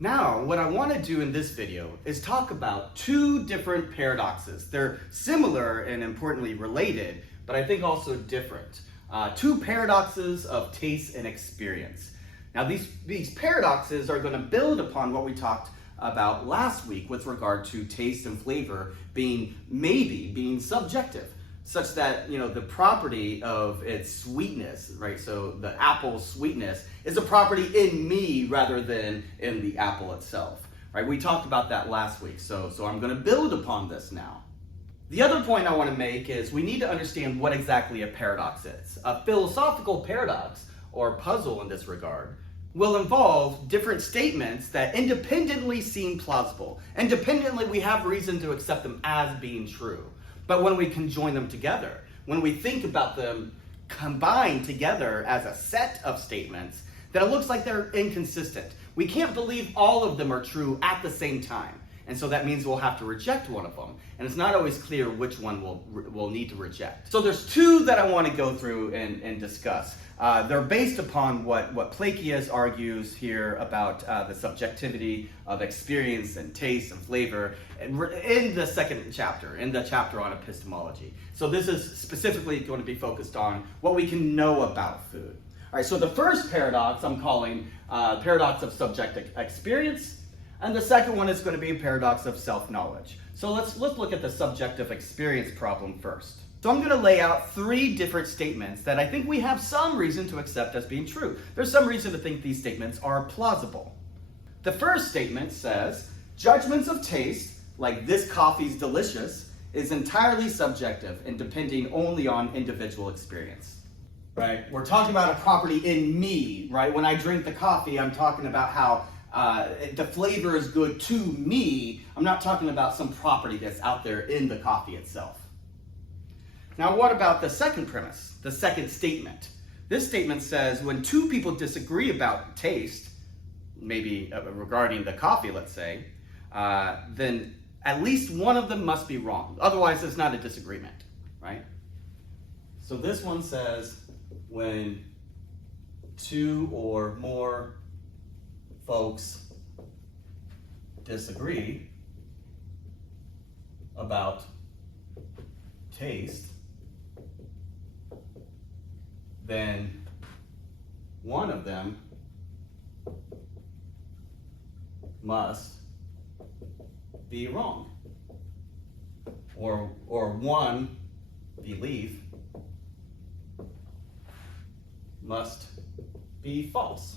Now, what I want to do in this video is talk about two different paradoxes. They're similar and importantly related, but I think also different. Two paradoxes of taste and experience. Now, these paradoxes are going to build upon what we talked about last week with regard to taste and flavor being subjective, such that, the property of its sweetness, right? So the apple's sweetness is a property in me rather than in the apple itself, right? We talked about that last week, so I'm going to build upon this now. The other point I want to make is we need to understand what exactly a paradox is. A philosophical paradox, or puzzle in this regard, will involve different statements that independently seem plausible. Independently, we have reason to accept them as being true. But when we conjoin them together, when we think about them combined together as a set of statements, then it looks like they're inconsistent. We can't believe all of them are true at the same time. And so that means we'll have to reject one of them. And it's not always clear which one we'll need to reject. So there's two that I want to go through and discuss. They're based upon what Plancius argues here about the subjectivity of experience and taste and flavor in the second chapter, in the chapter on epistemology. So this is specifically going to be focused on what we can know about food. All right, so the first paradox I'm calling paradox of subjective experience, and the second one is going to be a paradox of self-knowledge. So let's look at the subjective experience problem first. So I'm going to lay out three different statements that I think we have some reason to accept as being true. There's some reason to think these statements are plausible. The first statement says, judgments of taste, like this coffee's delicious, is entirely subjective and depending only on individual experience. Right? We're talking about a property in me, right? When I drink the coffee, I'm talking about how the flavor is good to me. I'm not talking about some property that's out there in the coffee itself. Now, what about the second premise, the second statement? This statement says when two people disagree about taste, maybe regarding the coffee, let's say, then at least one of them must be wrong. Otherwise, it's not a disagreement, right? So this one says when two or more folks disagree about taste, then one of them must be wrong, or one belief must be false.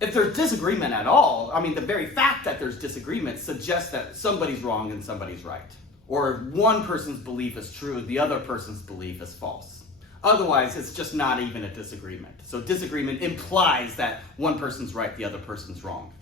If there's disagreement at all, the very fact that there's disagreement suggests that somebody's wrong and somebody's right. Or one person's belief is true, the other person's belief is false. Otherwise, it's just not even a disagreement. So disagreement implies that one person's right, the other person's wrong.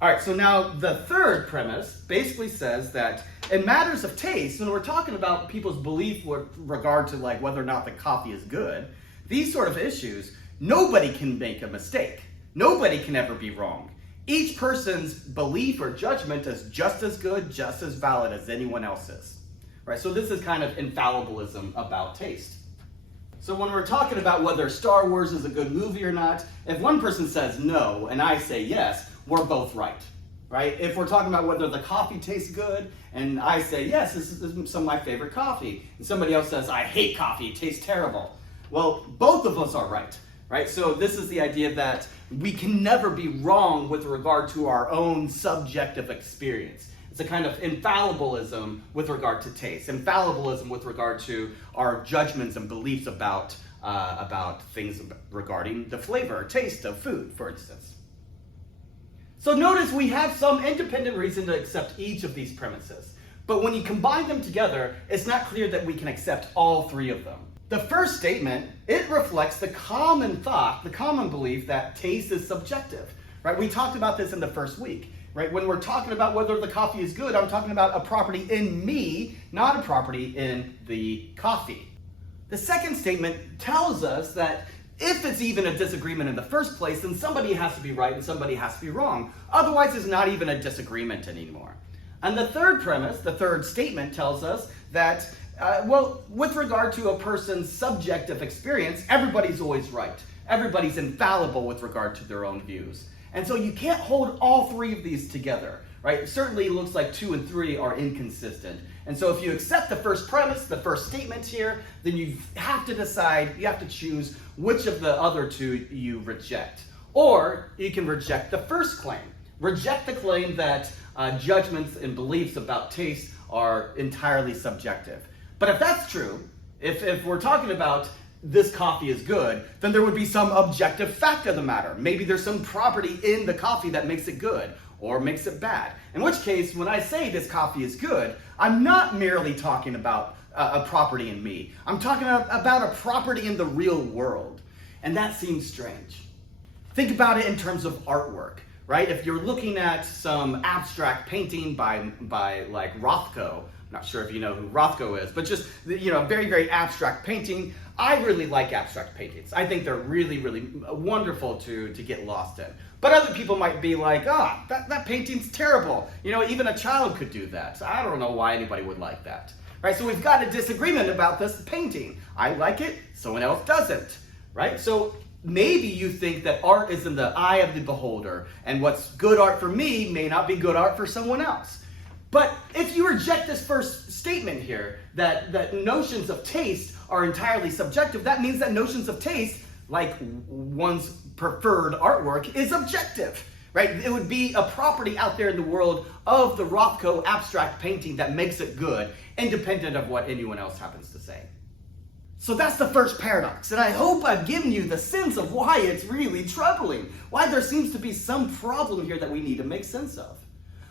All right, so now the third premise basically says that in matters of taste, when we're talking about people's belief with regard to whether or not the coffee is good, these sort of issues, nobody can make a mistake. Nobody can ever be wrong. Each person's belief or judgment is just as good, just as valid as anyone else's. Right? So this is kind of infallibilism about taste. So when we're talking about whether Star Wars is a good movie or not, if one person says no and I say yes, we're both right. Right? If we're talking about whether the coffee tastes good and I say yes, this is some of my favorite coffee, and somebody else says I hate coffee, it tastes terrible. Well, both of us are right. Right? So this is the idea that we can never be wrong with regard to our own subjective experience. It's a kind of infallibilism with regard to taste, infallibilism with regard to our judgments and beliefs about things regarding the flavor or taste of food, for instance. So notice we have some independent reason to accept each of these premises. But when you combine them together, it's not clear that we can accept all three of them. The first statement, it reflects the common thought, the common belief that taste is subjective, right? We talked about this in the first week, right? When we're talking about whether the coffee is good, I'm talking about a property in me, not a property in the coffee. The second statement tells us that if it's even a disagreement in the first place, then somebody has to be right and somebody has to be wrong. Otherwise, it's not even a disagreement anymore. And the third premise, the third statement tells us that with regard to a person's subjective experience, everybody's always right. Everybody's infallible with regard to their own views. And so you can't hold all three of these together, right? It certainly looks like 2 and 3 are inconsistent. And so if you accept the first premise, the first statement here, then you have to decide, you have to choose which of the other two you reject. Or you can reject the first claim. Reject the claim that judgments and beliefs about taste are entirely subjective. But if that's true, if we're talking about this coffee is good, then there would be some objective fact of the matter. Maybe there's some property in the coffee that makes it good or makes it bad. In which case, when I say this coffee is good, I'm not merely talking about a property in me. I'm talking about a property in the real world. And that seems strange. Think about it in terms of artwork, right? If you're looking at some abstract painting by like Rothko, not sure if you know who Rothko is, but just, very, very abstract painting. I really like abstract paintings. I think they're really, really wonderful to get lost in. But other people might be like, that painting's terrible. Even a child could do that. So I don't know why anybody would like that. Right? So we've got a disagreement about this painting. I like it, someone else doesn't. Right? So maybe you think that art is in the eye of the beholder, and what's good art for me may not be good art for someone else. But if you reject this first statement here, that notions of taste are entirely subjective, that means that notions of taste, like one's preferred artwork, is objective, right? It would be a property out there in the world of the Rothko abstract painting that makes it good, independent of what anyone else happens to say. So that's the first paradox, and I hope I've given you the sense of why it's really troubling, why there seems to be some problem here that we need to make sense of.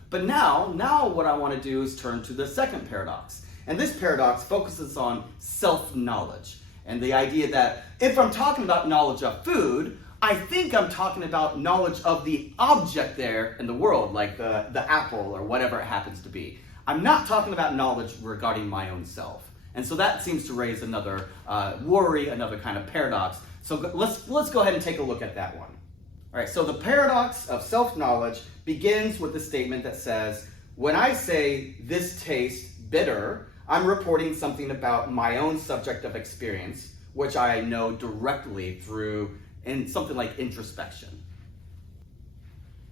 But now what I want to do is turn to the second paradox. And this paradox focuses on self-knowledge and the idea that if I'm talking about knowledge of food, I think I'm talking about knowledge of the object there in the world, like the apple or whatever it happens to be. I'm not talking about knowledge regarding my own self. And so that seems to raise another worry, another kind of paradox. So let's go ahead and take a look at that one. All right, so the paradox of self-knowledge begins with the statement that says, when I say this tastes bitter, I'm reporting something about my own subjective experience, which I know directly through something like introspection.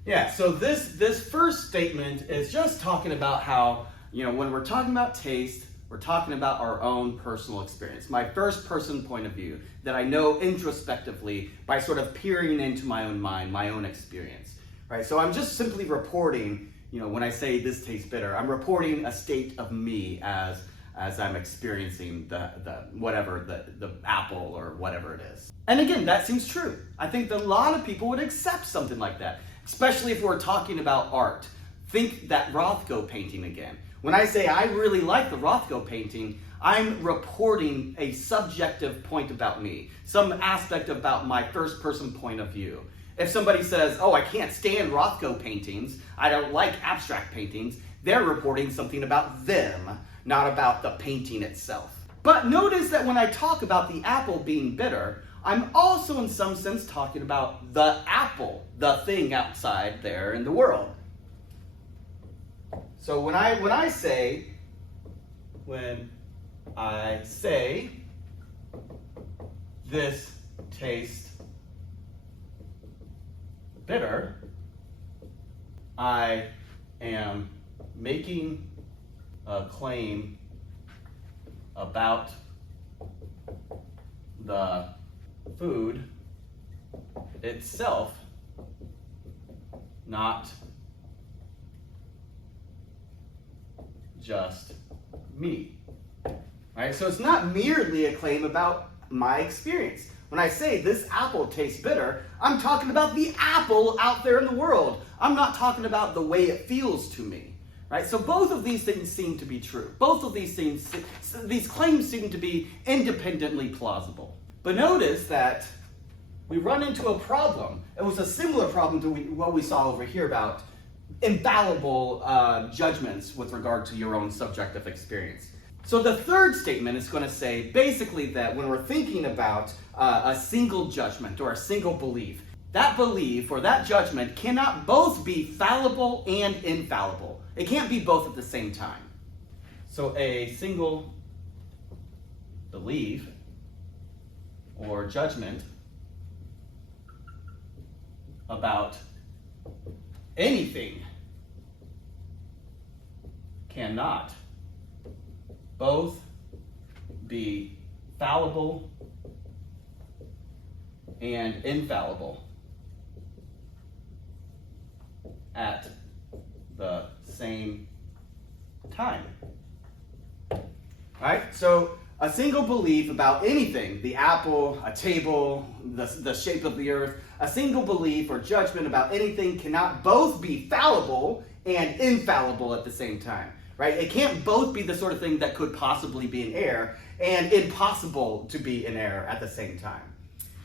Yeah, so this first statement is just talking about how, when we're talking about taste, we're talking about our own personal experience, my first person point of view that I know introspectively by sort of peering into my own mind, my own experience, right? So I'm just simply reporting, when I say this tastes bitter, I'm reporting a state of me as I'm experiencing the apple or whatever it is. And again, that seems true. I think that a lot of people would accept something like that, especially if we're talking about art. Think that Rothko painting again. When I say I really like the Rothko painting, I'm reporting a subjective point about me, some aspect about my first person point of view. If somebody says, oh, I can't stand Rothko paintings, I don't like abstract paintings, they're reporting something about them, not about the painting itself. But notice that when I talk about the apple being bitter, I'm also in some sense talking about the apple, the thing outside there in the world. So when I say this tastes bitter, I am making a claim about the food itself, not just me. Right? So it's not merely a claim about my experience. When I say this apple tastes bitter, I'm talking about the apple out there in the world. I'm not talking about the way it feels to me. Right? So both of these things seem to be true. Both of these claims seem to be independently plausible. But notice that we run into a problem. It was a similar problem to what we saw over here about infallible judgments with regard to your own subjective experience. So the third statement is going to say basically that when we're thinking about a single judgment or a single belief, that belief or that judgment cannot both be fallible and infallible. It can't be both at the same time. So a single belief or judgment about anything cannot both be fallible and infallible at the same time. All right, so a single belief about anything, the apple, a table, the shape of the earth, a single belief or judgment about anything cannot both be fallible and infallible at the same time, right? It can't both be the sort of thing that could possibly be in error and impossible to be in error at the same time.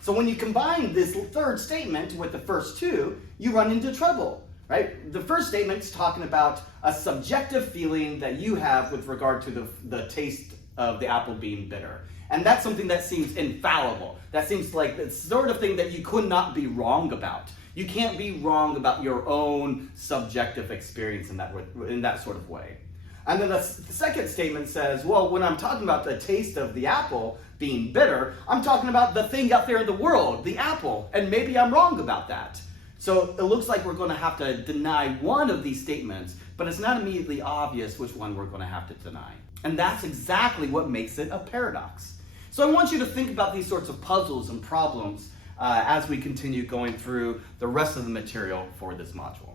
So when you combine this third statement with the first two, you run into trouble, right? The first statement's talking about a subjective feeling that you have with regard to the taste of the apple being bitter. And that's something that seems infallible. That seems like the sort of thing that you could not be wrong about. You can't be wrong about your own subjective experience in that sort of way. And then the second statement says, well, when I'm talking about the taste of the apple being bitter, I'm talking about the thing out there in the world, the apple, and maybe I'm wrong about that. So it looks like we're going to have to deny one of these statements, but it's not immediately obvious which one we're going to have to deny. And that's exactly what makes it a paradox. So I want you to think about these sorts of puzzles and problems as we continue going through the rest of the material for this module.